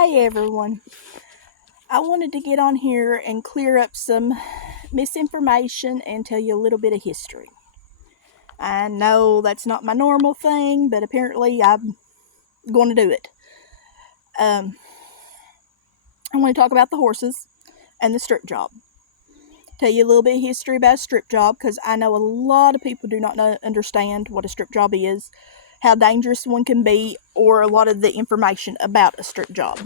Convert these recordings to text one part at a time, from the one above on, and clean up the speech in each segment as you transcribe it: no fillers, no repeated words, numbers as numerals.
Hi everyone. I wanted to get on here and clear up some misinformation and tell you a little bit of history. I know that's not my normal thing, but apparently I'm going to do it. I want to talk about the horses and the strip job. Tell you a little bit of history about a strip job because I know a lot of people do not understand what a strip job is, how dangerous one can be, or a lot of the information about a strip job.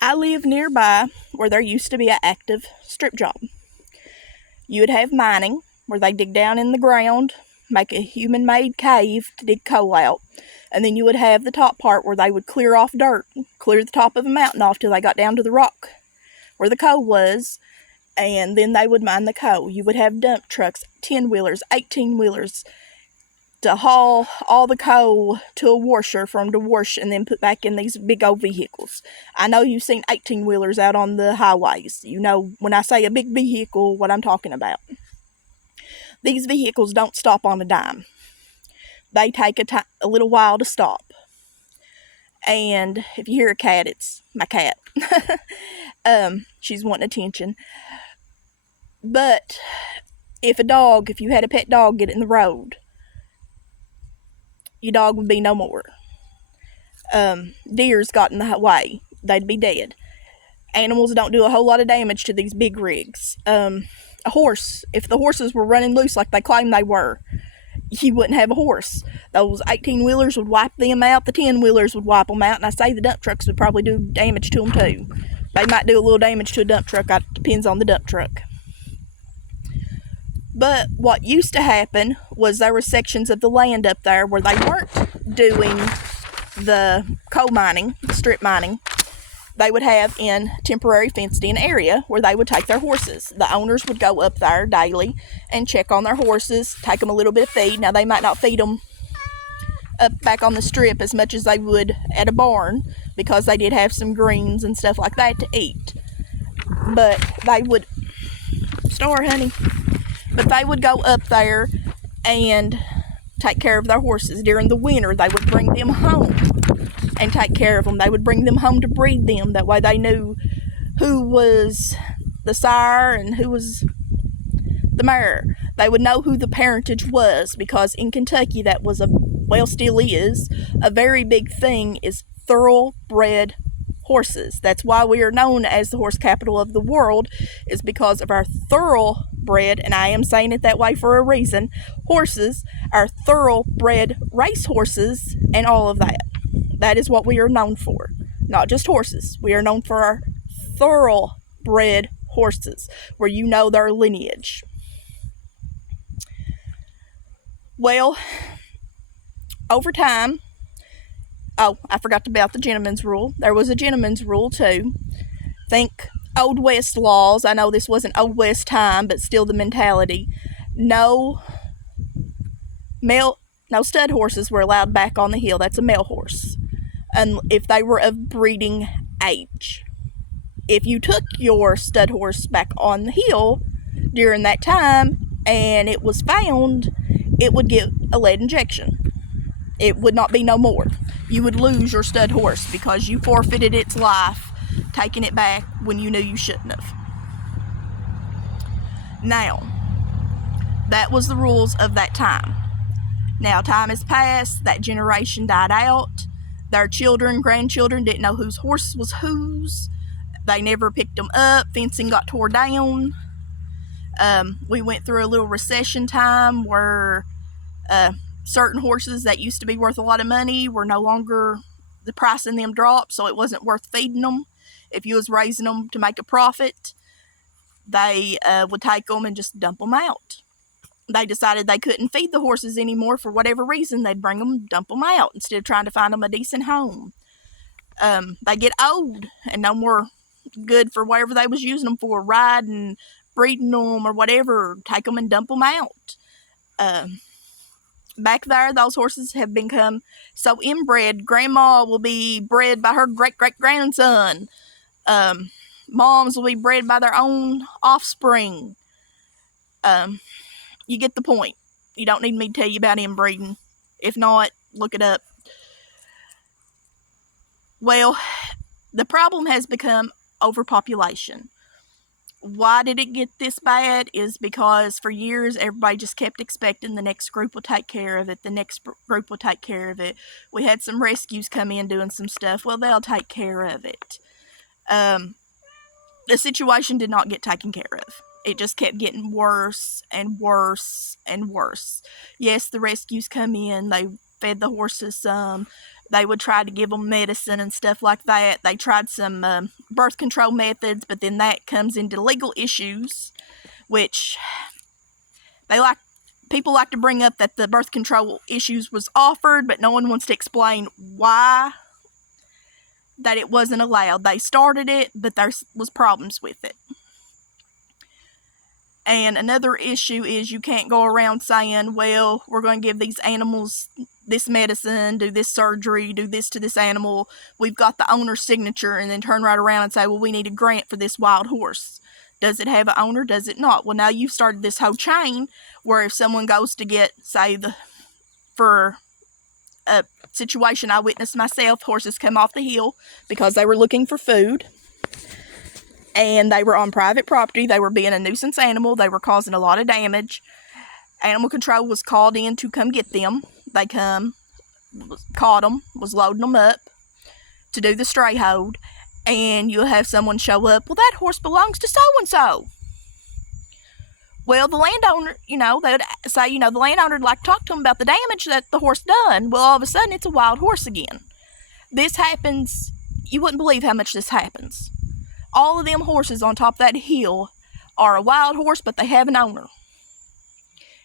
I live nearby where there used to be an active strip job. You would have mining, where they dig down in the ground, make a human-made cave to dig coal out, and then you would have the top part where they would clear off dirt, clear the top of a mountain off till they got down to the rock where the coal was, and then they would mine the coal. You would have dump trucks, 10-wheelers, 18-wheelers, to haul all the coal to a washer for them to wash and then put back in these big old vehicles. I know you've seen 18-wheelers out on the highways. You know when I say a big vehicle, what I'm talking about. These vehicles don't stop on a dime. They take a little while to stop. And if you hear a cat, it's my cat. She's wanting attention. But if you had a pet dog get in the road, your dog would be no more. Deers got in the way, they'd be dead. Animals don't do a whole lot of damage to these big rigs. A horse, if the horses were running loose like they claimed they were, you wouldn't have a horse. Those 18-wheelers would wipe them out, the 10-wheelers would wipe them out, and I say the dump trucks would probably do damage to them too. They might do a little damage to a dump truck, it depends on the dump truck. But what used to happen was there were sections of the land up there where they weren't doing the coal mining, the strip mining. They would have in temporary fenced-in area where they would take their horses. The owners would go up there daily and check on their horses, take them a little bit of feed. Now, they might not feed them up back on the strip as much as they would at a barn because they did have some greens and stuff like that to eat. But they would... But they would go up there and take care of their horses. During the winter, they would bring them home and take care of them. They would bring them home to breed them. That way they knew who was the sire and who was the mare. They would know who the parentage was, because in Kentucky that was still is, a very big thing is thoroughbred horses. That's why we are known as the horse capital of the world, is because of our thoroughbred, and I am saying it that way for a reason, horses, our thoroughbred race horses, and all of that. That is what we are known for. Not just horses. We are known for our thoroughbred horses, where you know their lineage. Well, over time, I forgot about the gentleman's rule. There was a gentleman's rule too. Think Old West laws. I know this wasn't Old West time, but still the mentality. No stud horses were allowed back on the hill. That's a male horse. And if they were of breeding age. If you took your stud horse back on the hill during that time and it was found, it would get a lead injection. It would not be no more. You would lose your stud horse because you forfeited its life taking it back when you knew you shouldn't have. Now, that was the rules of that time. Now, time has passed. That generation died out. Their children, grandchildren didn't know whose horse was whose. They never picked them up. Fencing got tore down. We went through a little recession time where certain horses that used to be worth a lot of money were no longer, the price in them dropped, so it wasn't worth feeding them. If you was raising them to make a profit, they would take them and just dump them out. They decided they couldn't feed the horses anymore for whatever reason. They'd bring them, dump them out instead of trying to find them a decent home. They get old and no more good for whatever they was using them for, riding, breeding them or whatever. Take them and dump them out. Back there, those horses have become so inbred. Grandma will be bred by her great-great-grandson. Moms will be bred by their own offspring. You get the point. You don't need me to tell you about inbreeding. If not, look it up. Well, the problem has become overpopulation. Why did it get this bad is because for years everybody just kept expecting the next group will take care of it, the next group will take care of it. We had some rescues come in doing some stuff. Well, they'll take care of it. The situation did not get taken care of. It just kept getting worse and worse and worse. Yes, the rescues come in, they fed the horses some. They would try to give them medicine and stuff like that. They tried some birth control methods, but then that comes into legal issues, which people like to bring up that the birth control issues was offered, but no one wants to explain why that it wasn't allowed. They started it, but there was problems with it. And another issue is you can't go around saying, well, we're going to give these animals this medicine, do this surgery, do this to this animal. We've got the owner's signature, and then turn right around and say, well, we need a grant for this wild horse. Does it have an owner? Does it not? Well, now you've started this whole chain where if someone goes to get, say, for a situation I witnessed myself, horses come off the hill because they were looking for food. And they were on private property. They were being a nuisance animal. They were causing a lot of damage. Animal control was called in to come get them. They caught them, was loading them up to do the stray hold. And you'll have someone show up, well, that horse belongs to so-and-so. Well, the landowner, they would say, the landowner would like to talk to them about the damage that the horse done. Well, all of a sudden, it's a wild horse again. This happens, you wouldn't believe how much this happens. All of them horses on top of that hill are a wild horse, but they have an owner.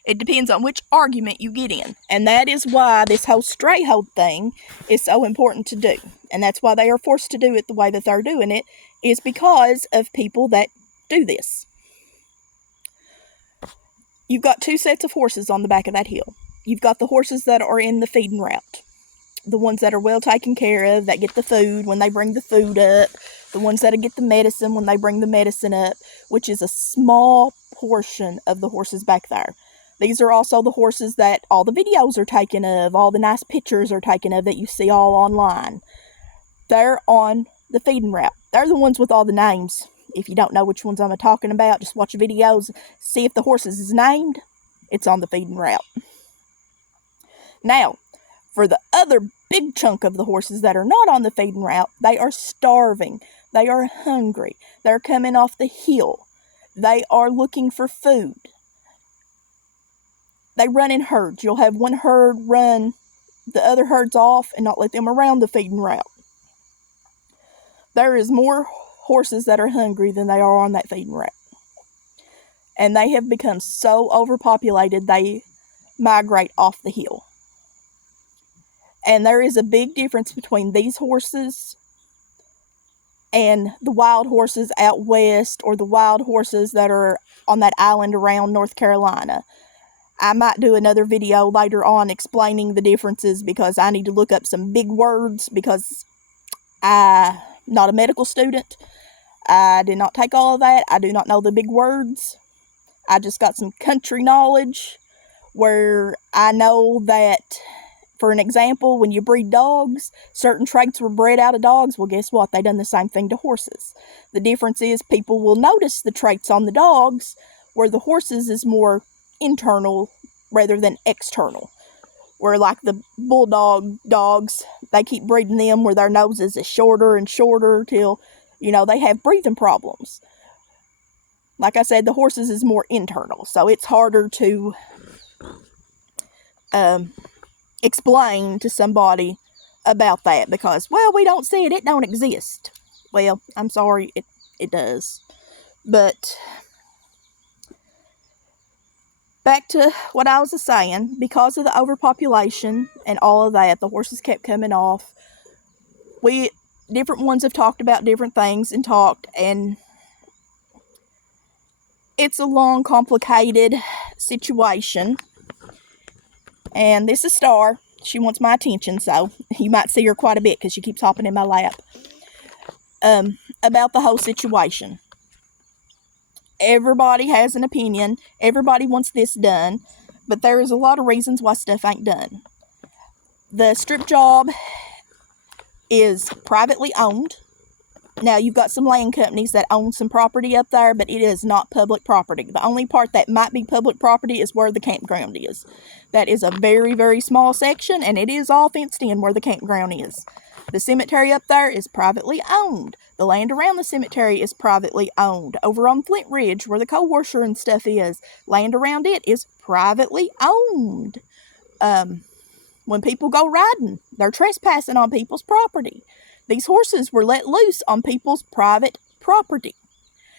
It depends on which argument you get in. And that is why this whole stray hold thing is so important to do. And that's why they are forced to do it the way that they're doing it, is because of people that do this. You've got two sets of horses on the back of that hill. You've got the horses that are in the feeding route. The ones that are well taken care of, that get the food when they bring the food up. The ones that get the medicine when they bring the medicine up, which is a small portion of the horses back there. These are also the horses that all the videos are taken of, all the nice pictures are taken of that you see all online. They're on the feeding route. They're the ones with all the names. If you don't know which ones I'm talking about, just watch the videos, see if the horses is named. It's on the feeding route. Now, for the other big chunk of the horses that are not on the feeding route, they are starving. They are hungry. They're coming off the hill. They are looking for food. They run in herds. You'll have one herd run the other herds off and not let them around the feeding route. There is more horses that are hungry than they are on that feeding route. And they have become so overpopulated, they migrate off the hill. And there is a big difference between these horses and the wild horses out west, or the wild horses that are on that island around North Carolina. I might do another video later on explaining the differences, because I need to look up some big words, because I'm not a medical student. I did not take all of that. I do not know the big words. I just got some country knowledge where I know that, for an example, when you breed dogs, certain traits were bred out of dogs. Well, guess what? They done the same thing to horses. The difference is people will notice the traits on the dogs, where the horses is more internal rather than external. Where like the bulldog dogs, they keep breeding them where their noses is shorter and shorter till, they have breathing problems. Like I said, the horses is more internal, so it's harder to explain to somebody about that, because, well, we don't see it, it don't exist. Well, I'm sorry, it does. But back to what I was saying, because of the overpopulation and all of that, the horses kept coming off. Different ones have talked about different things and it's a long, complicated situation. And this is Star. She wants my attention, so you might see her quite a bit because she keeps hopping in my lap. About the whole situation. Everybody has an opinion. Everybody wants this done. But there is a lot of reasons why stuff ain't done. The strip job is privately owned. Now, you've got some land companies that own some property up there, but it is not public property. The only part that might be public property is where the campground is. That is a very, very small section, and it is all fenced in where the campground is. The cemetery up there is privately owned. The land around the cemetery is privately owned. Over on Flint Ridge, where the coal washer and stuff is, land around it is privately owned. When people go riding, they're trespassing on people's property. These horses were let loose on people's private property.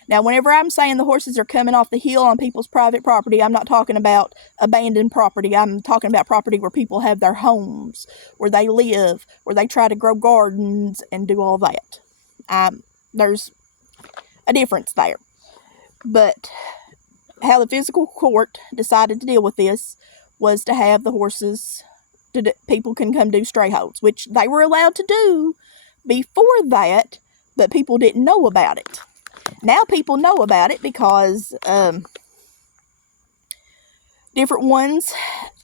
Now, whenever I'm saying the horses are coming off the hill on people's private property, I'm not talking about abandoned property. I'm talking about property where people have their homes, where they live, where they try to grow gardens and do all that. There's a difference there. But how the physical court decided to deal with this was to have the horses, people can come do stray holds, which they were allowed to do before that, but people didn't know about it. Now people know about it because different ones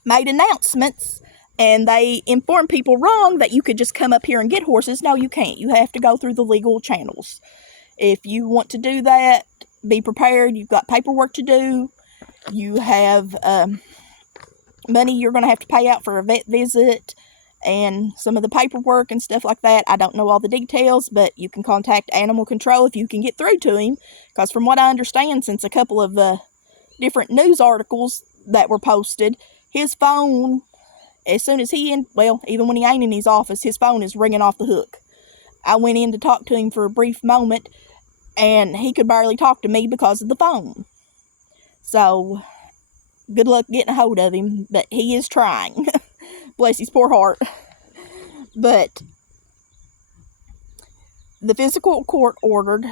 made announcements, and they informed people wrong that you could just come up here and get horses. No, you can't. You have to go through the legal channels. If you want to do that, be prepared. You've got paperwork to do. You have money you're going to have to pay out for a vet visit and some of the paperwork and stuff like that. I don't know all the details, but you can contact animal control if you can get through to him, because from what I understand, since a couple of different news articles that were posted, his phone, as soon as even when he ain't in his office, his phone is ringing off the hook. I went in to talk to him for a brief moment, and he could barely talk to me because of the phone. So, good luck getting a hold of him, but he is trying. Bless his poor heart. But the physical court ordered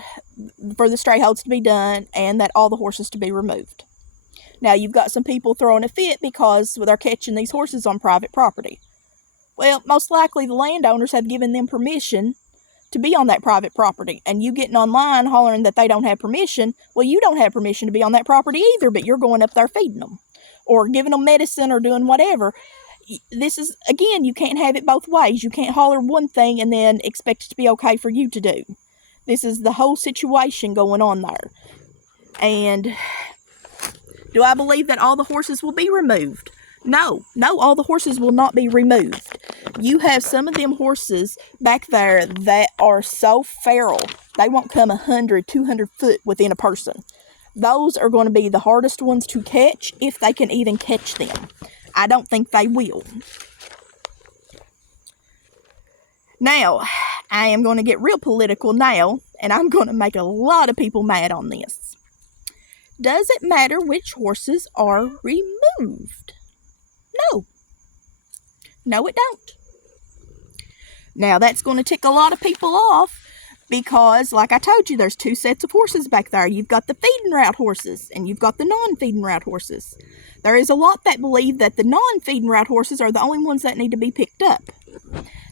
for the stray holds to be done and that all the horses to be removed. Now, you've got some people throwing a fit because they're catching these horses on private property. Well, most likely the landowners have given them permission to be on that private property, and you getting online hollering that they don't have permission. Well, you don't have permission to be on that property either, but you're going up there feeding them or giving them medicine or doing whatever. This is, again, you can't have it both ways. You can't holler one thing and then expect it to be okay for you to do. This is the whole situation going on there. And do I believe that all the horses will be removed? No, all the horses will not be removed. You have some of them horses back there that are so feral, they won't come 100, 200 foot within a person. Those are going to be the hardest ones to catch, if they can even catch them. I don't think they will. Now, I am going to get real political now, and I'm going to make a lot of people mad on this. Does it matter which horses are removed? No, it don't. Now, that's going to tick a lot of people off because, like I told you, there's two sets of horses back there. You've got the feeding route horses, and you've got the non-feeding route horses. There is a lot that believe that the non-feeding route horses are the only ones that need to be picked up.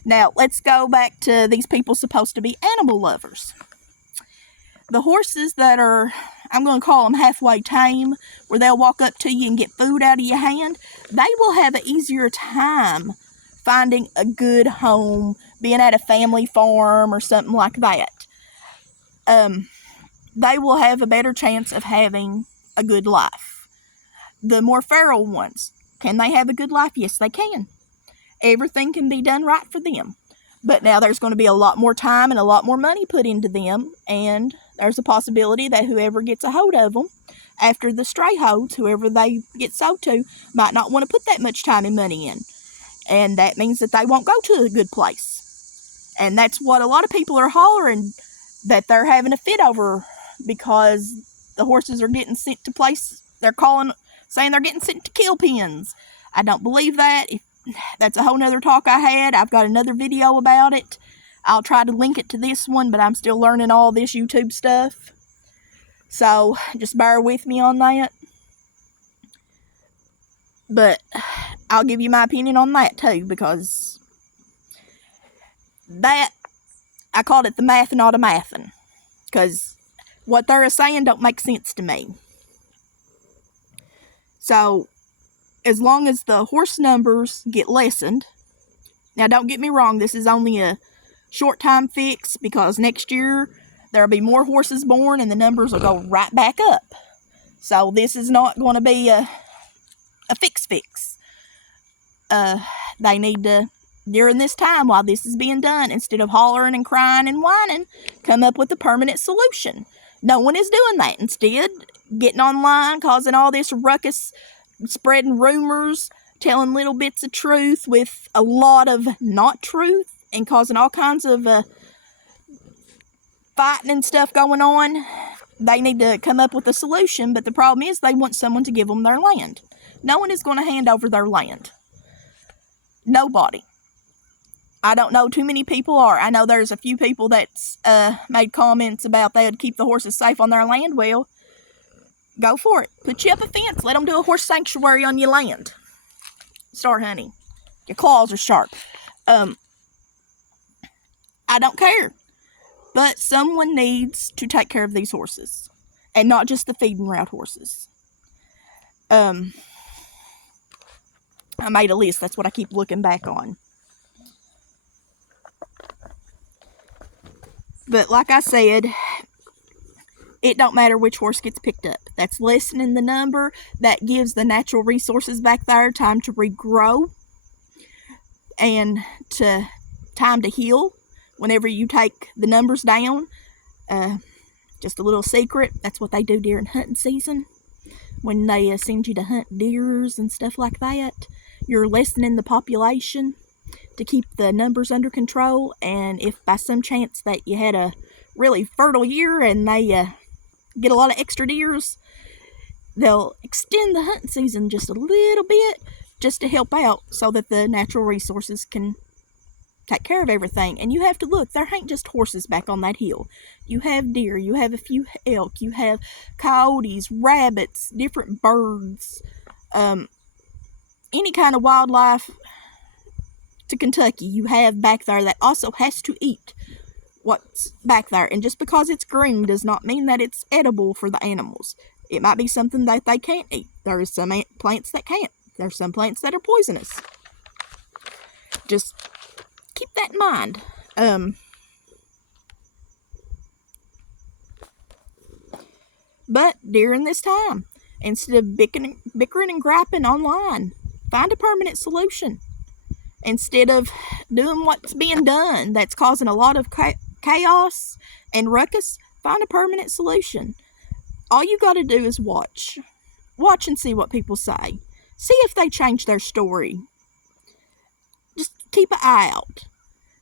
Now, let's go back to these people supposed to be animal lovers. The horses that are, I'm going to call them halfway tame, where they'll walk up to you and get food out of your hand, they will have an easier time finding a good home, being at a family farm or something like that. They will have a better chance of having a good life. The more feral ones, can they have a good life? Yes, they can. Everything can be done right for them. But now there's going to be a lot more time and a lot more money put into them, and there's a possibility that whoever gets a hold of them after the stray holds, whoever they get sold to, might not want to put that much time and money in. And that means that they won't go to a good place. And that's what a lot of people are hollering that they're having a fit over, because the horses are getting sent to places, saying they're getting sent to kill pens. I don't believe that. That's a whole nother talk I had. I've got another video about it. I'll try to link it to this one, but I'm still learning all this YouTube stuff. So, just bear with me on that. But I'll give you my opinion on that too, because that, I called it the math not a mathin'. Because what they're saying don't make sense to me. So, as long as the horse numbers get lessened, now don't get me wrong, this is only a short time fix, because next year there'll be more horses born and the numbers will go right back up. So this is not going to be a fix. They need to, during this time while this is being done, instead of hollering and crying and whining, come up with a permanent solution. No one is doing that. Instead, getting online, causing all this ruckus, spreading rumors, telling little bits of truth with a lot of not truth, and causing all kinds of fighting and stuff going on. They need to come up with a solution, but the problem is they want someone to give them their land. No one is going to hand over their land. Nobody. I don't know too many people are. I know there's a few people that's made comments about they would keep the horses safe on their land. Well, go for it. Put you up a fence. Let them do a horse sanctuary on your land. Start hunting. Your claws are sharp. I don't care. But someone needs to take care of these horses. And not just the feeding route horses. I made a list. That's what I keep looking back on. But like I said, it don't matter which horse gets picked up. That's lessening the number. That gives the natural resources back there time to regrow. And time to heal. Whenever you take the numbers down. Just a little secret. That's what they do during hunting season. When they send you to hunt deers and stuff like that. You're lessening the population to keep the numbers under control. And if by some chance that you had a really fertile year and they get a lot of extra deers, they'll extend the hunting season just a little bit just to help out so that the natural resources can take care of everything. And you have to look, there ain't just horses back on that hill. You have deer, you have a few elk, you have coyotes, rabbits, different birds, any kind of wildlife to Kentucky you have back there that also has to eat what's back there. And just because it's green does not mean that it's edible for the animals. It might be something that they can't eat. There are some plants that can't. There's some plants that are poisonous. Just keep that in mind. But during this time, instead of bickering and griping online, find a permanent solution. Instead of doing what's being done that's causing a lot of chaos and ruckus, find a permanent solution. All you got to do is watch. Watch and see what people say. See if they change their story. Just keep an eye out.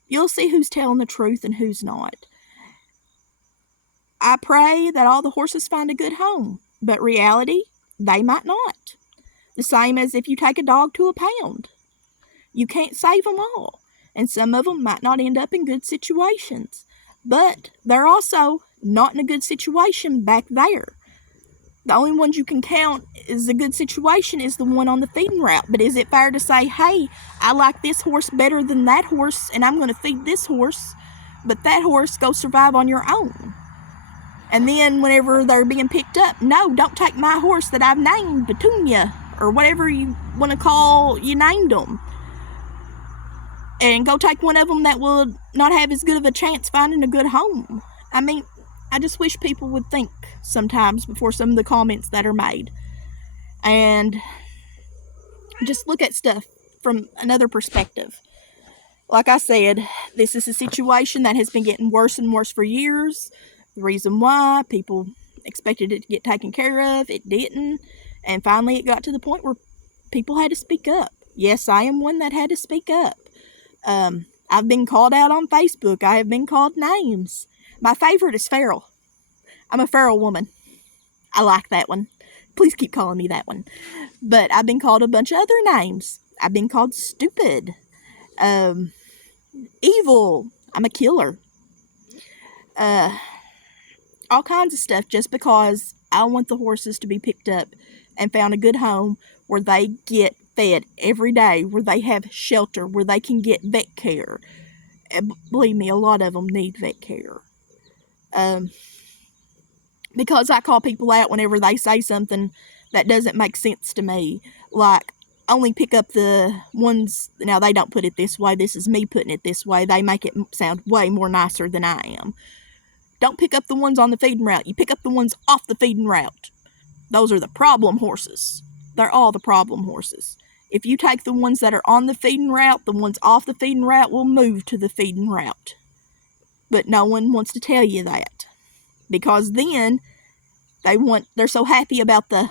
You'll see who's telling the truth and who's not. I pray that all the horses find a good home, but reality, they might not. The same as if you take a dog to a pound. You can't save them all, and some of them might not end up in good situations, but they're also not in a good situation back there. The only ones you can count as a good situation is the one on the feeding route. But is it fair to say, hey, I like this horse better than that horse, and I'm going to feed this horse, but that horse go survive on your own? And then whenever they're being picked up, no, don't take my horse that I've named Petunia, or whatever you want to call you named them, and go take one of them that will not have as good of a chance finding a good home. I mean, I just wish people would think sometimes before some of the comments that are made. And just look at stuff from another perspective. Like I said, this is a situation that has been getting worse and worse for years. The reason why people expected it to get taken care of, it didn't. And finally it got to the point where people had to speak up. Yes, I am one that had to speak up. I've been called out on Facebook. I have been called names. My favorite is feral. I'm a feral woman. I like that one. Please keep calling me that one. But I've been called a bunch of other names. I've been called stupid. Evil. I'm a killer. All kinds of stuff just because I want the horses to be picked up and found a good home where they get fed every day, where they have shelter, where they can get vet care. And believe me, a lot of them need vet care. Because I call people out whenever they say something that doesn't make sense to me. Like, only pick up the ones, now they don't put it this way, this is me putting it this way, they make it sound way more nicer than I am. Don't pick up the ones on the feeding route, you pick up the ones off the feeding route. Those are the problem horses. They're all the problem horses. If you take the ones that are on the feeding route, the ones off the feeding route will move to the feeding route. But no one wants to tell you that, because then they're so happy about the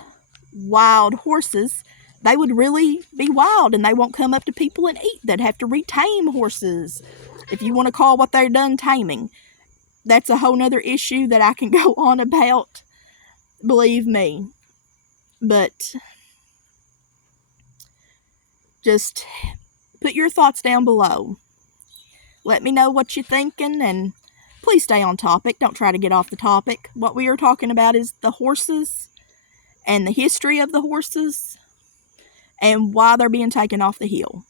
wild horses, they would really be wild and they won't come up to people and eat. They'd have to retame horses, if you want to call what they're done taming. That's a whole nother issue that I can go on about, believe me. But just put your thoughts down below. Let me know what you're thinking, and please stay on topic. Don't try to get off the topic. What we are talking about is the horses and the history of the horses and why they're being taken off the hill.